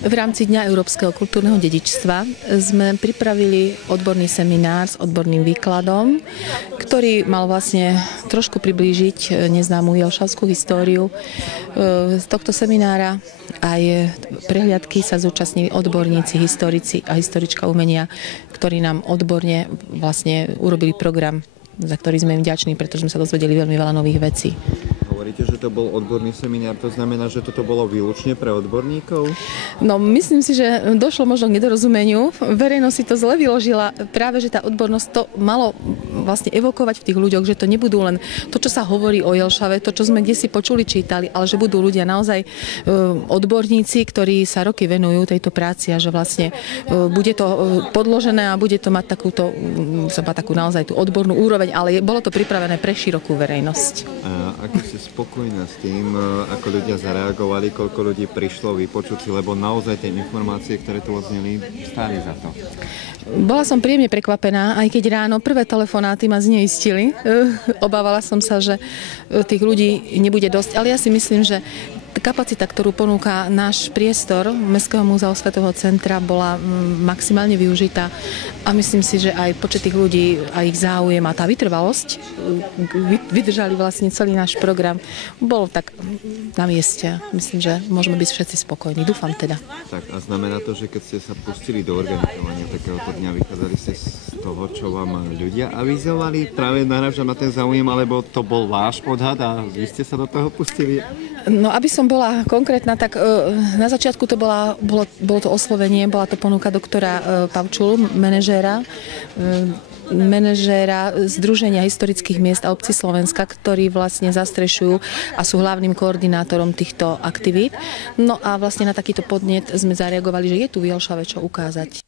V rámci Dňa európskeho kultúrneho dedičstva sme pripravili odborný seminár s odborným výkladom, ktorý mal vlastne trošku priblížiť neznámú jelšavskú históriu. Z tohto seminára aj prehliadky sa zúčastnili odborníci, historici a historička umenia, ktorí nám odborne vlastne urobili program, za ktorý sme im vďační, pretože sme sa dozvedeli veľmi veľa nových vecí. Hovoríte, že to bol odborný seminár, to znamená, že toto bolo výlučne pre odborníkov? No, myslím si, že došlo možno k nedorozumeniu. Verejnosť si to zle vyložila. Práve, že tá odbornosť to malo vlastne evokovať v tých ľuďoch, že to nebudú len to, čo sa hovorí o Jelšave, to, čo sme kdesi počuli, čítali, ale že budú ľudia naozaj odborníci, ktorí sa roky venujú tejto práci a že vlastne bude to podložené a bude to mať takú naozaj tú odbornú úroveň, ale bolo to pripravené pre širokú verejnosť. A ako ste spokojná s tým, ako ľudia zareagovali, koľko ľudí prišlo vypočuť si, lebo naozaj tie informácie, ktoré tu odzneli, stáli za to? Bola som príjemne prekvapená, aj keď ráno prvé telefonáty ma zneistili. Obávala som sa, že tých ľudí nebude dosť, ale ja si myslím, že kapacita, ktorú ponúka náš priestor Mestského múzea Osvetového centra, bola maximálne využitá a myslím si, že aj počet tých ľudí a ich záujem a tá vytrvalosť vydržali vlastne celý náš program. Bolo tak na mieste. Myslím, že môžeme byť všetci spokojní. Dúfam teda. Tak a znamená to, že keď ste sa pustili do organizovania takéhoto dňa, vychádzali ste z toho, čo vám ľudia avizovali? Práve narážam na ten záujem, alebo to bol váš odhad a vy ste sa do toho pustili? No, aby som bola konkrétna, tak na začiatku to bolo to oslovenie, bola to ponuka doktora Pavčulu, manažéra Združenia historických miest a obcí Slovenska, ktorí vlastne zastrešujú a sú hlavným koordinátorom týchto aktivít. No a vlastne na takýto podnet sme zareagovali, že je tu v Jelšave čo ukázať.